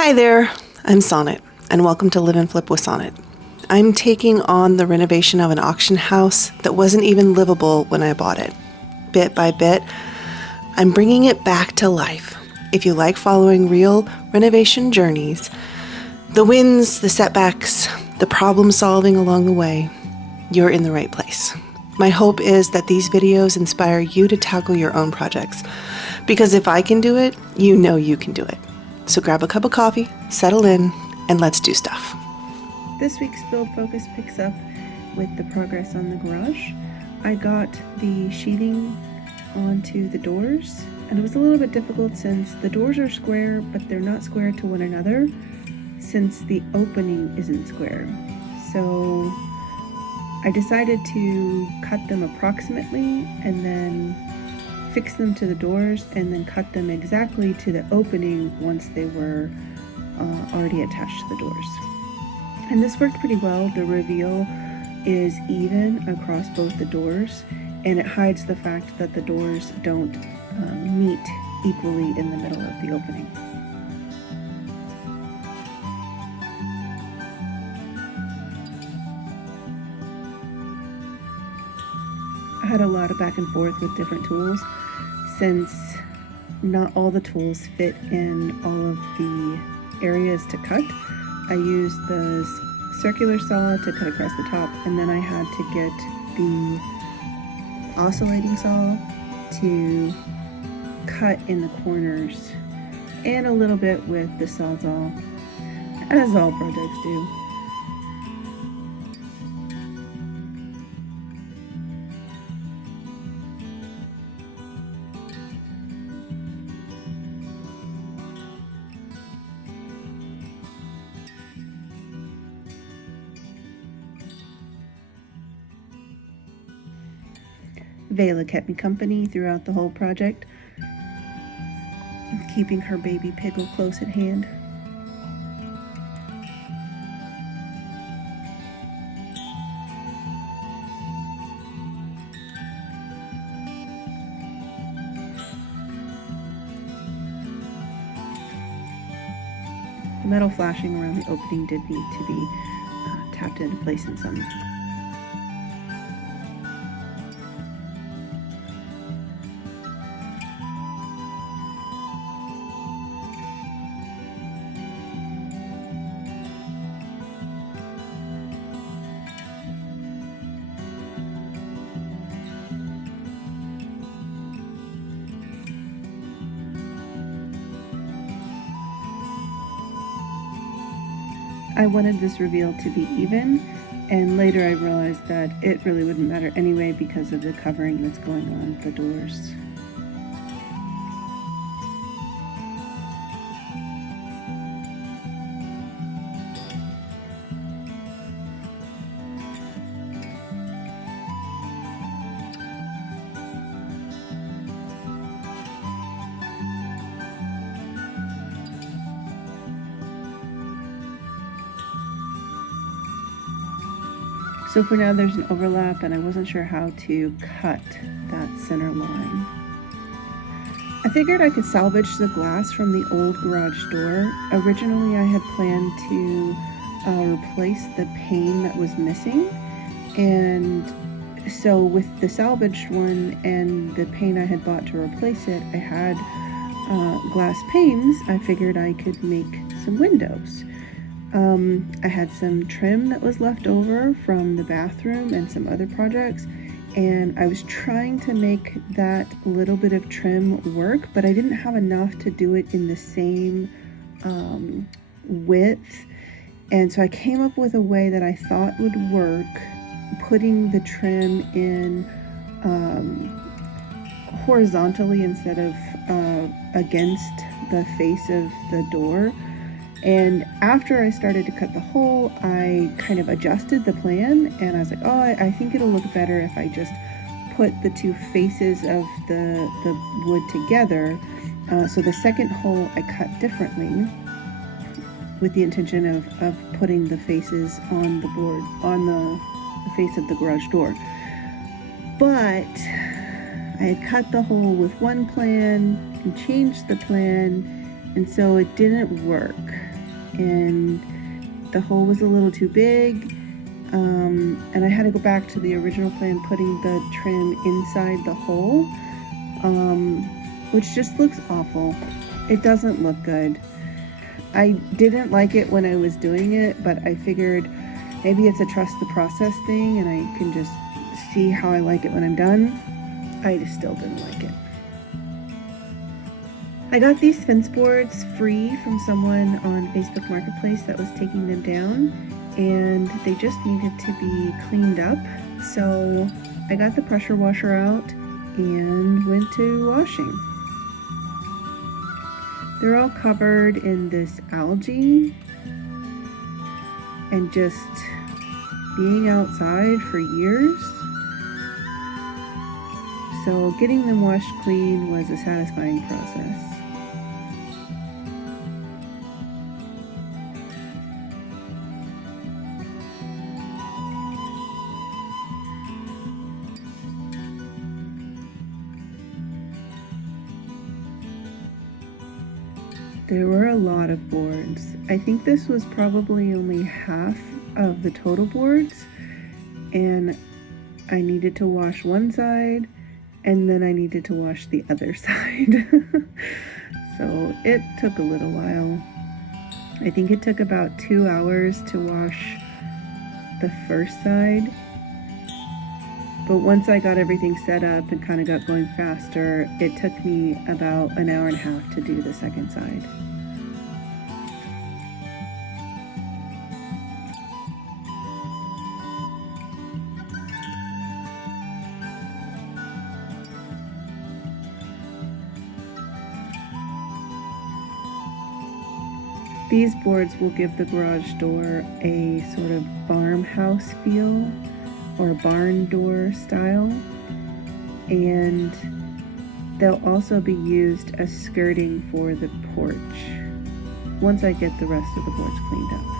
Hi there, I'm Sonnet, and welcome to Live and Flip with Sonnet. I'm taking on the renovation of an auction house that wasn't even livable when I bought it. Bit by bit, I'm bringing it back to life. If you like following real renovation journeys, the wins, the setbacks, the problem solving along the way, you're in the right place. My hope is that these videos inspire you to tackle your own projects, because if I can do it, you know you can do it. So grab a cup of coffee, settle in, and let's do stuff. This week's build focus picks up with the progress on the garage. I got the sheathing onto the doors, and it was a little bit difficult since the doors are square, but they're not square to one another since the opening isn't square. So I decided to cut them approximately and then fix them to the doors and then cut them exactly to the opening once they were already attached to the doors. And this worked pretty well. The reveal is even across both the doors, and it hides the fact that the doors don't meet equally in the middle of the opening. I had a lot of back and forth with different tools since not all the tools fit in all of the areas to cut. I used the circular saw to cut across the top, and then I had to get the oscillating saw to cut in the corners, and a little bit with the Sawzall, as all projects do. Vela kept me company throughout the whole project, keeping her baby Piggle close at hand. The metal flashing around the opening did need to be tapped into place in some. I wanted this reveal to be even, and later I realized that it really wouldn't matter anyway because of the covering that's going on the doors. So for now there's an overlap, and I wasn't sure how to cut that center line. I figured I could salvage the glass from the old garage door. Originally I had planned to replace the pane that was missing, and so with the salvaged one and the pane I had bought to replace it, I had glass panes. I figured I could make some windows. I had some trim that was left over from the bathroom and some other projects, and I was trying to make that little bit of trim work, but I didn't have enough to do it in the same width, and so I came up with a way that I thought would work, putting the trim in horizontally instead of against the face of the door. And after I started to cut the hole, I kind of adjusted the plan, and I was like, oh, I think it'll look better if I just put the two faces of the wood together. So the second hole I cut differently with the intention of putting the faces on the board, on the face of the garage door. But I had cut the hole with one plan and changed the plan, and so it didn't work. and the hole was a little too big, and I had to go back to the original plan, putting the trim inside the hole, which just looks awful. It doesn't look good. I didn't like it when I was doing it, but I figured maybe it's a trust the process thing and I can just see how I like it when I'm done. I just still didn't like it. I got these fence boards free from someone on Facebook Marketplace that was taking them down, and they just needed to be cleaned up. So I got the pressure washer out and went to washing. They're all covered in this algae, and just being outside for years. So getting them washed clean was a satisfying process. There were a lot of boards. I think this was probably only half of the total boards, and I needed to wash one side and then I needed to wash the other side. So it took a little while. I think it took about 2 hours to wash the first side, but once I got everything set up and kind of got going faster, it took me about an hour and a half to do the second side. These boards will give the garage door a sort of farmhouse feel, or barn door style, and they'll also be used as skirting for the porch once I get the rest of the boards cleaned up.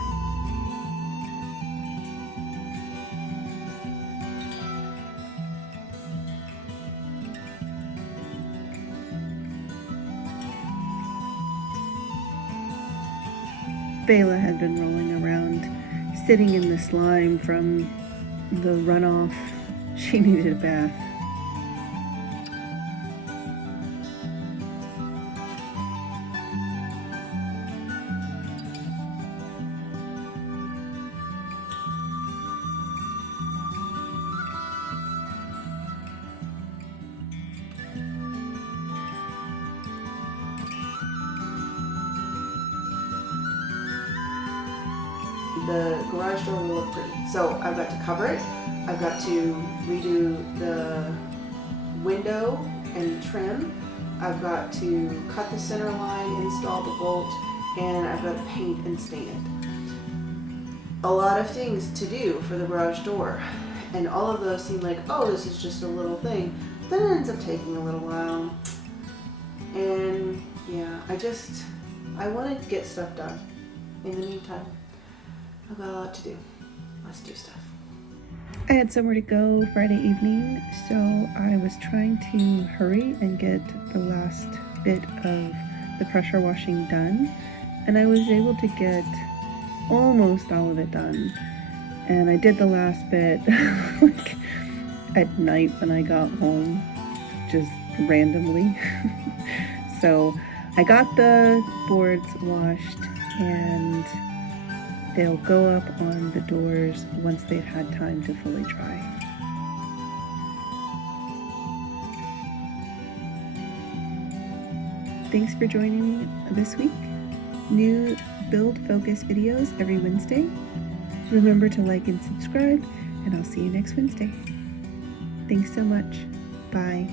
Bela had been rolling around, sitting in the slime from the runoff. She needed a bath. The garage door will look pretty. So I've got to cover it, I've got to redo the window and trim, I've got to cut the center line, install the bolt, and I've got to paint and stain it. A lot of things to do for the garage door, and all of those seem like, oh, this is just a little thing. Then it ends up taking a little while, and yeah, I want to get stuff done. In the meantime, I've got a lot to do. Let's do stuff. I had somewhere to go Friday evening, so I was trying to hurry and get the last bit of the pressure washing done, and I was able to get almost all of it done. And I did the last bit like at night when I got home, just randomly. So I got the boards washed, and they'll go up on the doors once they've had time to fully dry. Thanks for joining me this week. New build focus videos every Wednesday. Remember to like and subscribe, and I'll see you next Wednesday. Thanks so much. Bye.